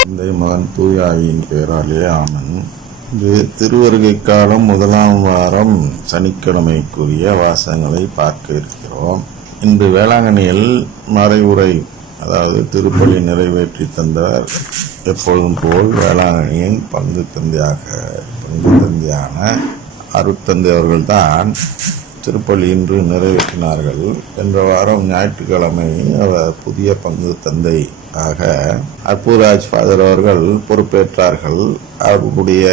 தந்தை மகன் தூயாயின் பெயராலே ஆமன். இது திருவருகை காலம் முதலாம் வாரம் சனிக்கிழமைக்குரிய வாசகங்களை பார்க்க இருக்கிறோம். இன்று வேளாங்கண்ணியில் மறைவுரை அதாவது திருப்பலி நிறைவேற்றி தந்தவர் எப்பொழுதும் போல் வேளாங்கண்ணியின் பங்கு தந்தையாக பங்கு தந்தையான அருத்தந்தை அவர்கள்தான். திருப்பலி இன்று நிறைவேற்றினார்கள். என்ற வாரம் ஞாயிற்றுக்கிழமை அவர் புதிய பங்கு தந்தை ஆக அற்புதராஜ் ஃபாதர் அவர்கள் பொறுப்பேற்றார்கள். அவர்களுடைய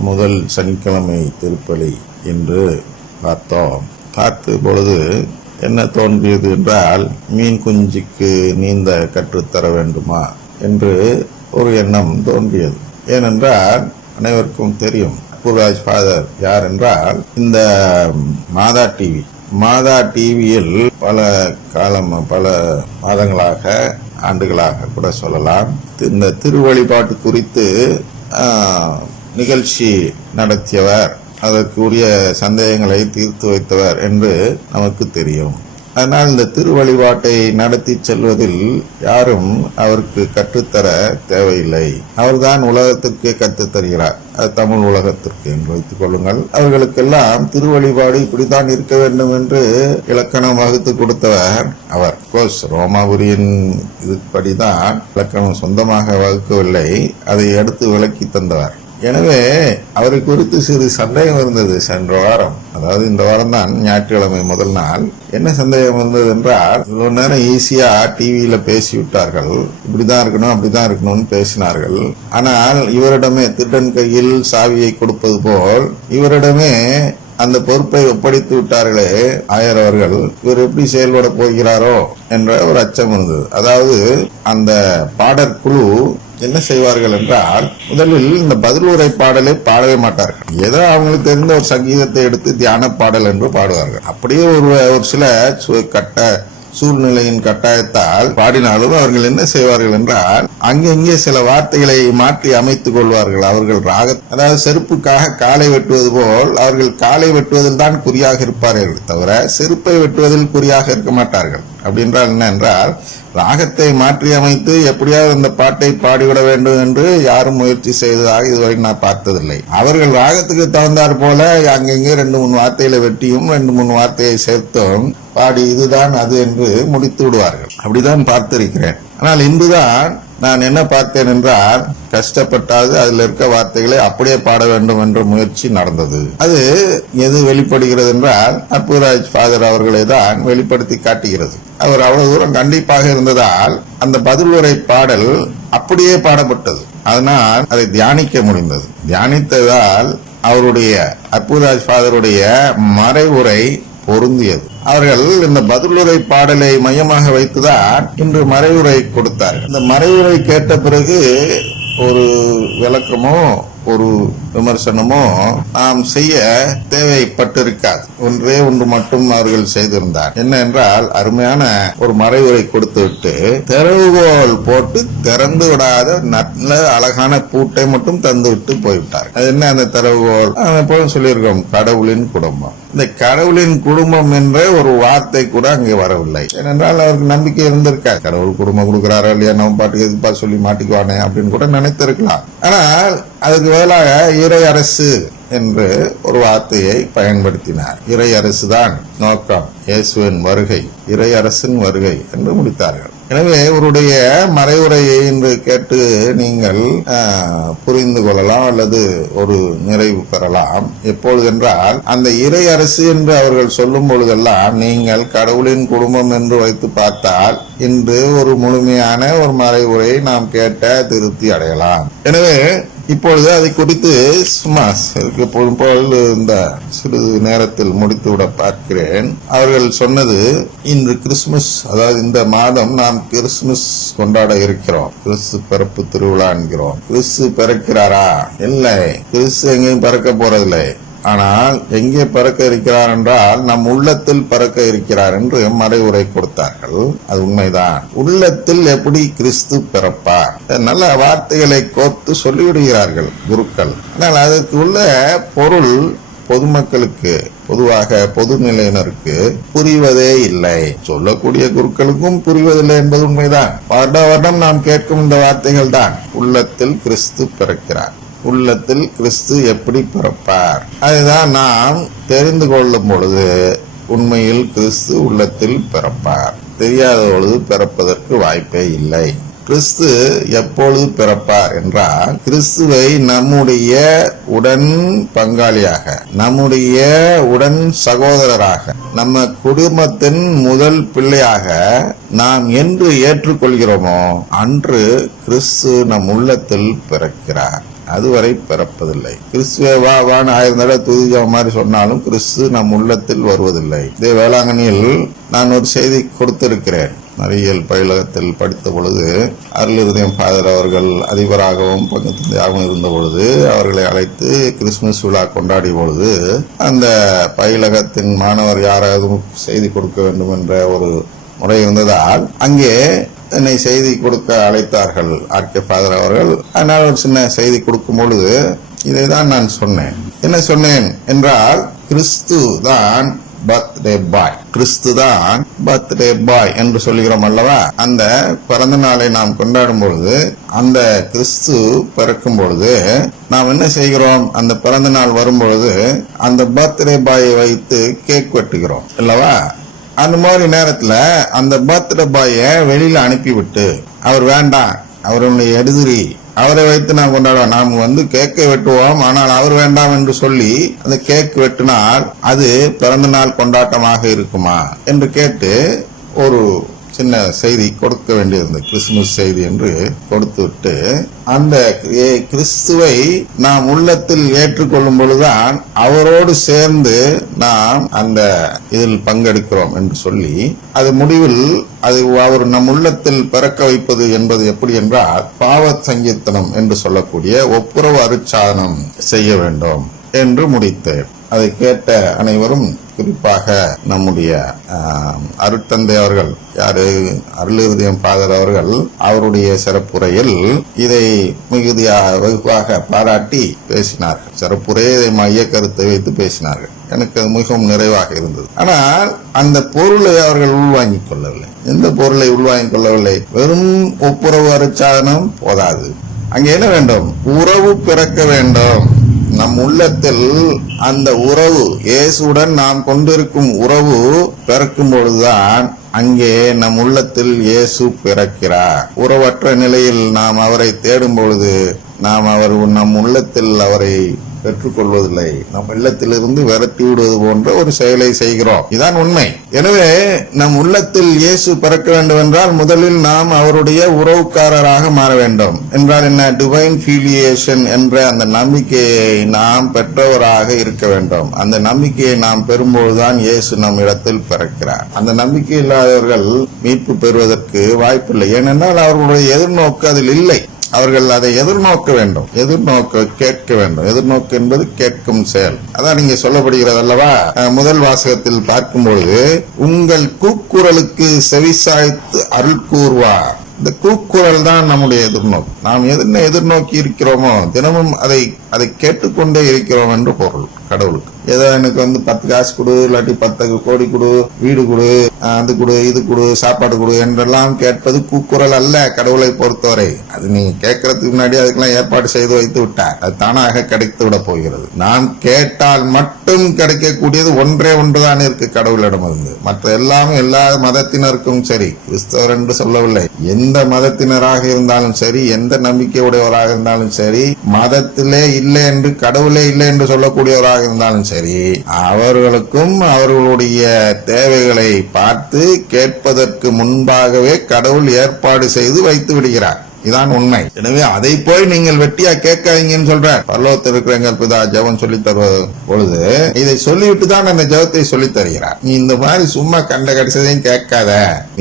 முதல் சனிக்கிழமை திருப்பலி என்று பார்த்தோம். பார்த்த பொழுது என்ன தோன்றியது என்றால் மீன் குஞ்சுக்கு நீந்த கற்றுத்தர வேண்டுமா? என்று ஒரு எண்ணம் தோன்றியது. ஏனென்றால் அனைவருக்கும் தெரியும் குருராஜ் ஃபாதர் யார் என்றால் இந்த மாதா டிவி மாதா டிவியில் பல காலம் பல மாதங்களாக ஆண்டுகளாக கூட சொல்லலாம். இந்த திருவழிபாட்டு குறித்து நிகழ்ச்சி நடத்தியவர் அதற்குரிய சந்தேகங்களை தீர்த்து வைத்தவர் என்று நமக்கு தெரியும். அதனால் இந்த திருவழிபாட்டை நடத்தி செல்வதில் யாரும் அவருக்கு கற்றுத்தர தேவையில்லை. அவர்தான் உலகத்திற்கே கற்றுத் தருகிறார். அது தமிழ் உலகத்திற்கு என்று வைத்துக் கொள்ளுங்கள். அவர்களுக்கெல்லாம் திருவழிபாடு இப்படித்தான் இருக்க வேண்டும் என்று இலக்கணம் வகுத்து கொடுத்தவர் அவர். கோர்ஸ் ரோமாபுரியின் இதுபடிதான் இலக்கணம் சொந்தமாக வகுக்கவில்லை. அதை அடுத்து விளக்கி தந்தவர். எனவே அவரை குறித்து சிறு சந்தேகம் இருந்தது சென்ற வாரம். அதாவது இந்த வாரம் தான் ஞாயிற்றுக்கிழமை முதல் நாள். என்ன சந்தேகம் இருந்தது என்றால் இவ்வளவு நேரம் ஈஸியா டிவியில பேசி விட்டார்கள் இப்படிதான் இருக்கணும் அப்படிதான் இருக்கணும்னு பேசினார்கள். ஆனால் இவரிடமே திருடன் கையில் சாவியை கொடுப்பது போல் இவரிடமே அந்த பொறுப்பை ஒப்படைத்து விட்டார்களே ஆயர் அவர்கள். இவர் எப்படி செயல்பட போகிறாரோ என்ற ஒரு அச்சம் இருந்தது. அதாவது அந்த பாடற்குழு என்ன செய்வார்கள் என்றால் முதலில் இந்த பதிலுரை பாடலை பாடவே மாட்டார்கள். ஏதோ அவங்களுக்கு தெரிந்த ஒரு சங்கீதத்தை எடுத்து தியான பாடல் என்று பாடுவார்கள். அப்படியே ஒரு ஒரு சில கட்ட சூழ்நிலையின் கட்டாயத்தால் பாடினாலும் அவர்கள் என்ன செய்வார்கள் என்றால் அங்கங்கே சில வார்த்தைகளை மாற்றி அமைத்துக் கொள்வார்கள். அவர்கள் ராக அதாவது செருப்புக்காக காலை வெட்டுவது போல் அவர்கள் காலை வெட்டுவதில் தான் குறியாக இருப்பார்கள் தவிர செருப்பை வெட்டுவதில் குறியாக இருக்க மாட்டார்கள். அப்படி என்றால் என்ன என்றால் ராகத்தை மாற்றி அமைத்து எப்படியாவது அந்த பாட்டை பாடிவிட வேண்டும் என்று யாரும் முயற்சி செய்ததாக இதுவரை நான் பார்த்ததில்லை. அவர்கள் ராகத்துக்கு தகுந்தாற் போல அங்கங்கே ரெண்டு மூணு வார்த்தையில வெட்டியும் ரெண்டு மூணு வார்த்தையை சேர்த்தும் பாடி இதுதான் அது என்று முடித்து விடுவார்கள். அப்படிதான் பார்த்திருக்கிறேன். ஆனால் இன்றுதான் நான் என்ன பார்த்தேன் என்றால் கஷ்டப்பட்டாது அதில் இருக்க வார்த்தைகளை அப்படியே பாட வேண்டும் என்ற முயற்சி நடந்தது. அது எது வெளிப்படுகிறது என்றால் அற்புதராஜ் ஃபாதர் அவர்களை தான் வெளிப்படுத்தி காட்டுகிறது. அவர் அவ்வளவு தூரம் கண்டிப்பாக இருந்ததால் அந்த பதில் உரை பாடல் அப்படியே பாடப்பட்டது. அதனால் அதை தியானிக்க முடிந்தது. தியானித்ததால் அவருடைய அற்புதராஜ் ஃபாதருடைய மறைவுரை பொருந்தியது. அவர்கள் இந்த பதிலுரை பாடலை மையமாக வைத்துதான் இன்று மறைவுரை கொடுத்தார்கள். இந்த மறைவுரை கேட்ட பிறகு ஒரு விளக்கமோ ஒரு விமர்சனமோ நாம் செய்ய தேவைப்பட்டிருக்காது. ஒன்றே ஒன்று மட்டும் அவர்கள் செய்திருந்தார். என்ன என்றால் அருமையான ஒரு மறைவுரை கொடுத்துவிட்டு திறவுகோல் போட்டு திறந்து விடாத நல்ல அழகான பூட்டை மட்டும் தந்து விட்டு போய்விட்டார் அது என்ன அந்த திறவுகோல் எப்போதும் சொல்லியிருக்கோம் கடவுளின் குடும்பம். இந்த கடவுளின் குடும்பம் என்ற ஒரு வார்த்தை கூட அங்கே வரவில்லை. ஏனென்றால் அவருக்கு நம்பிக்கை இருந்திருக்கா கடவுள் குடும்பம் கொடுக்கிறாரா இல்லையா? நம்ம பாட்டுக்கு எதுப்பா சொல்லி மாட்டிக்குவானே அப்படின்னு கூட நினைத்திருக்கலாம். ஆனால் அதுக்கு பதிலாக இறை அரசு என்று ஒரு வார்த்தையை பயன்படுத்தினார். இறை அரசுதான் நோக்கம். இயேசுவின் வருகை இறை அரசின் வருகை என்று முடித்தார்கள். எனவே இவருடைய மறைவுரையை என்று கேட்டு நீங்கள் புரிந்து கொள்ளலாம் அல்லது ஒரு நிறைவு பெறலாம். எப்பொழுதென்றால் அந்த இறை அரசு என்று அவர்கள் சொல்லும் பொழுதெல்லாம் நீங்கள் கடவுளின் குடும்பம் என்று வைத்து பார்த்தால் இன்று ஒரு முழுமையான ஒரு மறைவுரையை நாம் கேட்ட திருப்தி அடையலாம். எனவே இப்பொழுது அதை குறித்து சும்மா பொழுது இந்த சிறிது நேரத்தில் முடித்துவிட பார்க்கிறேன். அவர்கள் சொன்னது இன்று கிறிஸ்துமஸ் அதாவது இந்த மாதம் நாம் கிறிஸ்துமஸ் கொண்டாட இருக்கிறோம். கிறிஸ்து பிறப்பு திருவிழா என்கிறோம். கிறிஸ்து பிறக்கிறாரா? இல்லை. கிறிஸ்து எங்கேயும் பிறக்க போறதில்லை. ஆனால் எங்கே பறக்க இருக்கிறார் என்றால் நம் உள்ளத்தில் பறக்க இருக்கிறார் என்று மறைவுரை கொடுத்தார்கள். அது உண்மைதான். உள்ளத்தில் எப்படி கிறிஸ்து பிறப்பார்? நல்ல வார்த்தைகளை கோர்த்து சொல்லிவிடுகிறார்கள் குருக்கள். ஆனால் அதற்கு உள்ள பொருள் பொதுமக்களுக்கு பொதுவாக பொதுநிலையினருக்கு புரிவதே இல்லை. சொல்லக்கூடிய குருக்களுக்கும் புரிவதில்லை என்பது உண்மைதான். வருட வருடம் நாம் கேட்கும் இந்த வார்த்தைகள் தான். உள்ளத்தில் கிறிஸ்து பிறக்கிறார். உள்ளத்தில் கிறிஸ்து எப்படி பிறப்பார்? அதுதான் நாம் தெரிந்து கொள்ளும் பொழுது உண்மையில் கிறிஸ்து உள்ளத்தில் பிறப்பார். தெரியாத பொழுது பிறப்பதற்கு வாய்ப்பே இல்லை. கிறிஸ்து எப்பொழுது பிறப்பார் என்றால் கிறிஸ்துவை நம்முடைய உடன் பங்காளியாக நம்முடைய உடன் சகோதரராக நம்ம குடும்பத்தின் முதல் பிள்ளையாக நாம் என்று ஏற்றுக்கொள்கிறோமோ அன்று கிறிஸ்து நம் உள்ளத்தில் பிறக்கிறார். அதுவரை பிறப்பதில்லை. கிறிஸ்துவே வா வான்னு ஆயிரம் தடவை துதிஜம் மாதிரி சொன்னாலும் கிறிஸ்து நம் உள்ளத்தில் வருவதில்லை. இதே வேளாங்கண்ணியில் நான் ஒரு செய்தி கொடுத்திருக்கிறேன். மறியல் பயிலகத்தில் படித்த பொழுது அருளிருதயம் ஃபாதர் அவர்கள் அதிபராகவும் பங்கு தந்தையாகவும் இருந்த பொழுது அவர்களை அழைத்து கிறிஸ்துமஸ் விழா கொண்டாடிய பொழுது அந்த பயிலகத்தின் மாணவர் யாராவது செய்தி கொடுக்க வேண்டும் என்ற ஒரு முறை இருந்ததால் அங்கே என்னை செய்தி கொடுக்க அழைத்தார்கள் ஆர்கே ஃபாதர் அவர்கள். அதனால் ஒரு சின்ன செய்தி கொடுக்கும் பொழுது இதை தான் நான் சொன்னேன். என்ன சொன்னேன் என்றால் கிறிஸ்து தான் பர்த்டே பாய். கிறிஸ்து தான் பர்த்டே பாய் என்று சொல்கிறோம் அல்லவா? அந்த பிறந்த நாளை நாம் கொண்டாடும் பொழுது அந்த கிறிஸ்து பிறக்கும் பொழுது நாம் என்ன செய்கிறோம்? அந்த பிறந்த நாள் வரும் பொழுது அந்த பர்த்டே பாயை வைத்து கேக் வெட்டுகிறோம் அல்லவா அந்த மாதிரி நேரத்துல அந்த பர்த்டே பாய வெளியில அனுப்பிவிட்டு அவர் வேண்டாம் அவருடைய எடுதிரி அவரை வைத்து நாம் கொண்டாடுவோம் நாம் வந்து கேக்கை வெட்டுவோம். ஆனால் அவர் வேண்டாம் என்று சொல்லி அந்த கேக் வெட்டினால் அது பிறந்த நாள் கொண்டாட்டமாக இருக்குமா? என்று கேட்டு ஒரு சின்ன செய்தி கொடுக்க வேண்டியிருந்தது. கிறிஸ்துமஸ் செய்தி என்று கொடுத்துவிட்டு அந்த ஏ- கிறிஸ்துவை நாம் உள்ளத்தில் ஏற்றுக்கொள்ளும் பொழுதுதான் அவரோடு சேர்ந்து நாம் அந்த இதில் பங்கெடுக்கிறோம் என்று சொல்லி அது முடிவில் அது அவர் நம் உள்ளத்தில் பிறக்க வைப்பது என்பது எப்படி என்றால் பாவ சங்கீர்த்தனம் என்று சொல்லக்கூடிய ஒப்புரவு அருச்சாதனம் செய்ய வேண்டும் என்று முடித்தேன். அதை கேட்ட அனைவரும் குறிப்பாக நம்முடைய அருட்தந்தை அவர்கள் யாரு? அருளிருதயம் பாதர் அவர்கள் அவருடைய சிறப்புரையில் இதை மிகுதியாக வெகுவாக பாராட்டி பேசினார்கள். சிறப்புரையை இதை மைய கருத்தை வைத்து பேசினார்கள். எனக்கு அது மிகவும் நிறைவாக இருந்தது. ஆனால் அந்த பொருளை அவர்கள் உள்வாங்கிக் கொள்ளவில்லை. எந்த பொருளை உள்வாங்கிக் கொள்ளவில்லை? வெறும் ஒப்புரவு அருச்சாதனம் போதாது. அங்கே என்ன வேண்டும்? உறவு பிறக்க வேண்டும். நம் உள்ளத்தில் அந்த உறவு இயேசுடன் நாம் கொண்டிருக்கும் உறவு பிறக்கும் பொழுதுதான் அங்கே நம் உள்ளத்தில் இயேசு பிறக்கிறார். உறவற்ற நிலையில் நாம் அவரை தேடும் பொழுது நாம் அவர் நம் உள்ளத்தில் அவரை பெற்றுக்கொள்வதில்லை. நம் இல்லத்திலிருந்து விரட்டி விடுவது போன்ற ஒரு செயலை செய்கிறோம். இதான் உண்மை. எனவே நம் உள்ளத்தில் இயேசு பிறக்க வேண்டும் என்றால் முதலில் நாம் அவருடைய உறவுக்காரராக மாற வேண்டும். என்றால் என்ன? டிவைன் ஃபீலியேஷன் என்ற அந்த நம்பிக்கையை நாம் பெற்றவராக இருக்க வேண்டும். அந்த நம்பிக்கையை நாம் பெறும்போதுதான் இயேசு நம் இடத்தில் பிறக்கிறார். அந்த நம்பிக்கை இல்லாதவர்கள் மீட்பு பெறுவதற்கு வாய்ப்பில்லை. ஏனென்றால் அவர்களுடைய எதிர்நோக்கு அதில் இல்லை. அவர்கள் அதை எதிர்நோக்க வேண்டும். எதிர்நோக்க கேட்க வேண்டும். எதிர்நோக்கு என்பது கேட்கும் செயல். அதான் நீங்க சொல்லப்படுகிறது அல்லவா? முதல் வாசகத்தில் பார்க்கும்பொழுது உங்கள் கூக்குரலுக்கு செவிசாய்த்து அருள் கூறுவார். இந்த கூக்குரல் தான் நம்முடைய எதிர்நோக்கு. நாம் எதனை எதிர்நோக்கி இருக்கிறோமோ தினமும் அதை அதை கேட்டுக்கொண்டே இருக்கிறோம் என்று பொருள். கடவுளுக்கு. ஏதோ எனக்கு வந்து பத்து காசு கொடு இல்லாட்டி பத்து கோடி கொடு வீடு கொடு அது கொடு இது கொடு சாப்பாடு கொடு என்றெல்லாம் கேட்பது கூக்குரல் அல்ல கடவுளை பொறுத்தவரை. அது நீங்க கேட்கறதுக்கு முன்னாடி அதுக்கெல்லாம் ஏற்பாடு செய்து வைத்து விட்டார். அது தானாக கிடைத்து விட போகிறது. நாம் கேட்டால் மட்டும் கிடைக்கக்கூடியது ஒன்றே ஒன்றுதான் இருக்கு கடவுளிடமிருந்து மற்ற எல்லாம் எல்லா மதத்தினருக்கும் சரி. கிறிஸ்தவர் என்று சொல்லவில்லை. எந்த மதத்தினராக இருந்தாலும் சரி எந்த நம்பிக்கை உடையவராக இருந்தாலும் சரி மதத்திலே இல்லை என்று கடவுளே இல்லை என்று சொல்லக்கூடியவராக இருந்தாலும் சரி அவர்களுக்கும் அவர்களுடைய தேவைகளை பார்த்து கேட்பதற்கு முன்பாகவே கடவுள் ஏற்பாடு செய்து வைத்து விடுகிறார். இதான் உண்மை. எனவே அதை போய் நீங்கள் வெட்டியா கேட்காதீங்கன்னு சொல்ற பல்லவத்தில் இருக்கிற எங்கள் பிதா ஜெபம் சொல்லி தருவது பொழுது இதை சொல்லிவிட்டு தான் அந்த ஜெபத்தை சொல்லி தருகிறார். நீ இந்த மாதிரி சும்மா கண்ட கடிச்சதையும் கேட்காத.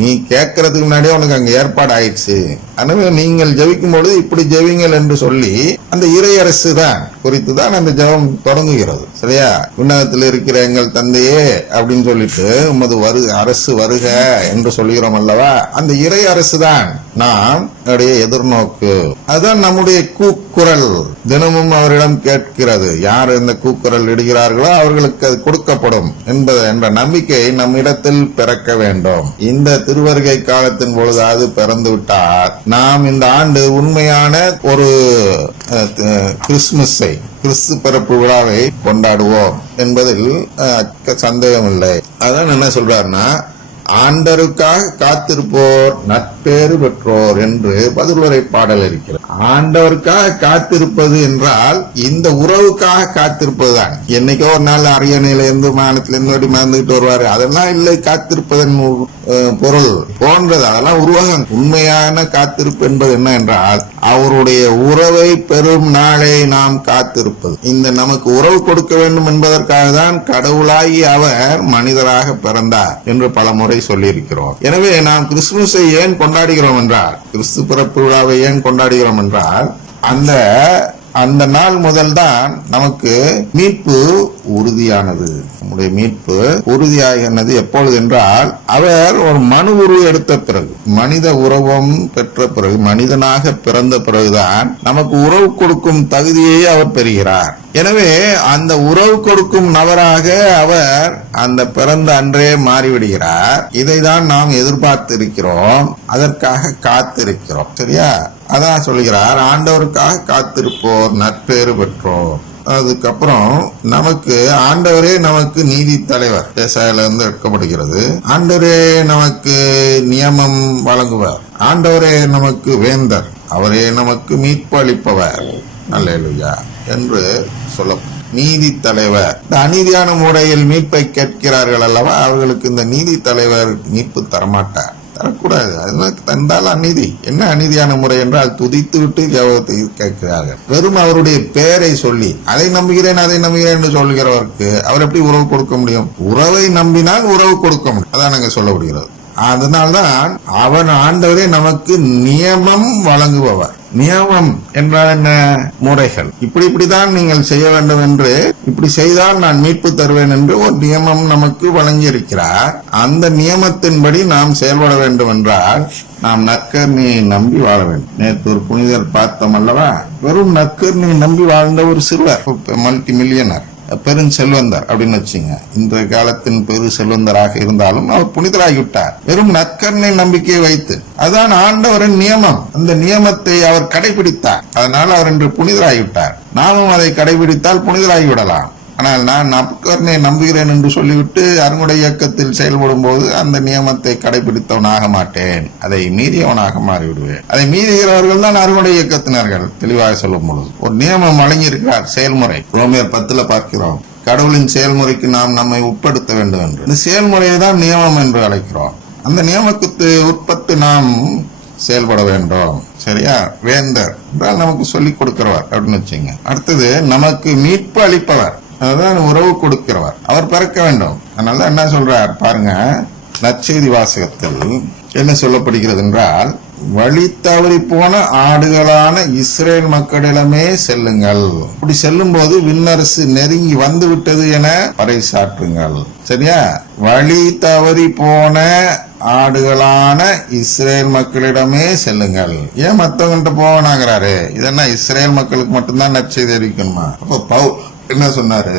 நீ கேட்கறதுக்கு முன்னாடியே உனக்கு அங்க ஏற்பாடு ஆயிடுச்சு எனவே நீங்கள் ஜபிக்கும் பொழுது இப்படி ஜெவிங்கள் என்று சொல்லி அந்த இறையரசு தான் குறித்து தான் அந்த ஜெபம் தொடங்குகிறது. சரியா? விண்ணகத்தில் இருக்கிற எங்கள் தந்தையே அப்படின்னு சொல்லிட்டு உமது வரு அரசு வருக என்று சொல்கிறோம் அல்லவா? அந்த இறை அரசு தான். நாம் நம்முடைய எதிர்நோக்கு. அதுதான் நம்முடைய கூக்குரல். தினமும் அவரிடம் கேட்கிறது யார் இந்த கூக்குரல் இடுகிறார்களோ அவர்களுக்கு அது கொடுக்கப்படும் என்பது என்ற நம்பிக்கை நம் இடத்தில் பிறக்க வேண்டும். இந்த திருவருகை காலத்தின் பொழுது அது பிறந்து விட்டால் நாம் இந்த ஆண்டு உண்மையான ஒரு கிறிஸ்துமஸை கிறிஸ்து பிறப்பு விழாவை கொண்டாடுவோம் என்பதில் சந்தேகம் இல்லை அதான் என்ன சொல்றாருன்னா ஆண்டருக்காக காத்திருப்போர் நட்பேறு பெற்றோர் என்று பதிலுரை பாடல் இருக்கிறது. ஆண்டவருக்காக காத்திருப்பது என்றால் இந்த உறவுக்காக காத்திருப்பதுதான். என்னைக்கோ ஒரு நாள் அரியணையில இருந்து மானத்திலிருந்து அப்படி மறந்துகிட்டு வருவாரு. அதெல்லாம் இல்லை காத்திருப்பதன் பொருள். போன்றது அதெல்லாம் உருவகம். உண்மையான காத்திருப்பு என்பது என்ன என்றால் அவருடைய உறவை பெறும் நாளை நாம் காத்திருப்பது. இந்த நமக்கு உறவு கொடுக்க வேண்டும் என்பதற்காக தான் கடவுளாகி அவர் மனிதராக பிறந்தார் என்று பல முறை சொல்லியிருக்கிறோம். எனவே நாம் கிறிஸ்துமஸை ஏன் கொண்டாடுகிறோம் என்றால் கிறிஸ்து பிறப்பு விழாவை ஏன் கொண்டாடுகிறோம் என்றால் அந்த அந்த நாள் முதல்தான் நமக்கு மீட்பு உறுதியானது. நம்முடைய மீட்பு உறுதியாகினது எப்பொழுது என்றால் அவர் ஒரு மனு உருவு எடுத்த பிறகு மனித உறவம் பெற்ற பிறகு மனிதனாக பிறந்த பிறகுதான் நமக்கு உறவு கொடுக்கும் தகுதியை அவர் பெறுகிறார். எனவே அந்த உறவு கொடுக்கும் நபராக அவர் அந்த பிறந்த அன்றே மாறிவிடுகிறார். இதை தான் நாம் எதிர்பார்த்திருக்கிறோம். அதற்காக காத்திருக்கிறோம். சரியா? அதான் சொல்கிறார் ஆண்டவருக்காக காத்திருப்போர் நற்பேறு பெற்றோர். அதுக்கப்புறம் நமக்கு ஆண்டவரே நமக்கு நீதி தலைவர். இருந்து எடுக்கப்படுகிறது ஆண்டவரே நமக்கு நியமம் வழங்குவார். ஆண்டவரே நமக்கு வேந்தர். அவரே நமக்கு மீட்பு அளிப்பவர். அல்லேலூயா என்று சொல்ல நீதி தலைவர். இந்த அநீதியான முறையில் மீட்பை கேட்கிறார்கள் அல்லவா? அவர்களுக்கு இந்த நீதி தலைவர் மீட்பு தரமாட்டார். தரக்கூடாது அதனால தந்தால் அநீதி. என்ன அநீதியான முறை என்றால் துதித்து விட்டு ஜெபத்தை கேட்கிறார்கள். வெறும் அவருடைய பெயரை சொல்லி அதை நம்புகிறேன் அதை நம்புகிறேன் என்று சொல்கிறவருக்கு அவர் எப்படி உறவு கொடுக்க முடியும்? உறவை நம்பினால் உறவு கொடுக்க முடியும். அதான் நாங்கள் சொல்லப்படுகிறது. அதனால்தான் அவன் ஆண்டவரே நமக்கு நியமம் வழங்குபவர். நியமம் என்றால் என்ன? முறைகள். இப்படி இப்படிதான் நீங்கள் செய்ய வேண்டும் என்று இப்படி செய்தால் நான் மீட்பு தருவேன் என்று ஒரு நியமம் நமக்கு வழங்கியிருக்கிறார். அந்த நியமத்தின்படி நாம் செயல்பட வேண்டும் என்றால் நாம் நற்கர்ணியை நம்பி வாழ வேண்டும். நேற்று ஒரு புனிதர் பார்த்தோம் அல்லவா? வெறும் நற்கர்ணியை நம்பி வாழ்ந்த ஒரு சிறுவர் மல்டி மில்லியனர் பெருஞ்செல்வந்தர் அப்படின்னு வச்சுங்க. இன்றைய காலத்தின் பெரு செல்வந்தராக இருந்தாலும் அவர் புனிதராகிவிட்டார். வெறும் நற்கருணை நம்பிக்கையை வைத்து. அதான் ஆண்டவரின் நியமம். அந்த நியமத்தை அவர் கடைபிடித்தார். அதனால் அவர் இன்று புனிதராகிவிட்டார். நாமும் அதை கடைபிடித்தால் புனிதராகி விடலாம் ஆனால் நான் நற்கருணை நம்புகிறேன் என்று சொல்லிவிட்டு அருங்குடை இயக்கத்தில் செயல்படும் போது அந்த நியமத்தை கடைபிடித்தவனாக மாட்டேன். அதை மீறியவனாக மாறிவிடுவேன். அதை மீறுகிறவர்கள் தான் அருங்குடை இயக்கத்தினர்கள். தெளிவாக சொல்லும் பொழுது ஒரு நியமம் வழங்கியிருக்கிறார் செயல்முறை. ரோமியர் பத்துல பார்க்கிறோம் கடவுளின் செயல்முறைக்கு நாம் நம்மை உட்படுத்த வேண்டும் என்று. இந்த செயல்முறையை தான் நியமம் என்று அழைக்கிறோம். அந்த நியமத்துக்கு உட்பட்டு நாம் செயல்பட வேண்டும். சரியா? வேந்தர். என்றால் நமக்கு சொல்லிக் கொடுக்கிறவர் அப்படின்னு வச்சுங்க அடுத்தது நமக்கு மீட்பு அளிப்பவர். அதுதான் உறவு கொடுக்கிறவர். அவர் பிறக்க வேண்டும். அதனால என்ன சொல்றார்? பாருங்க நற்செய்தி வாசகத்தில் என்ன சொல்லப்படுகிறது என்றால் வழி தவறி போன ஆடுகளான இஸ்ரேல் மக்களிடமே செல்லுங்கள். அப்படி செல்லும் போது விண்ணரசு நெருங்கி வந்து விட்டது என பறைசாற்றுங்கள். சரியா? வழி தவறி போன ஆடுகளான இஸ்ரேல் மக்களிடமே செல்லுங்கள். ஏன் மத்தவங்கள்ட்ட போவனாங்கிறாரு இதென்ன இஸ்ரேல் மக்களுக்கு மட்டும்தான் நற்செய்தி அறிவிக்கணுமா? அப்ப பவு என்ன சொன்னாரு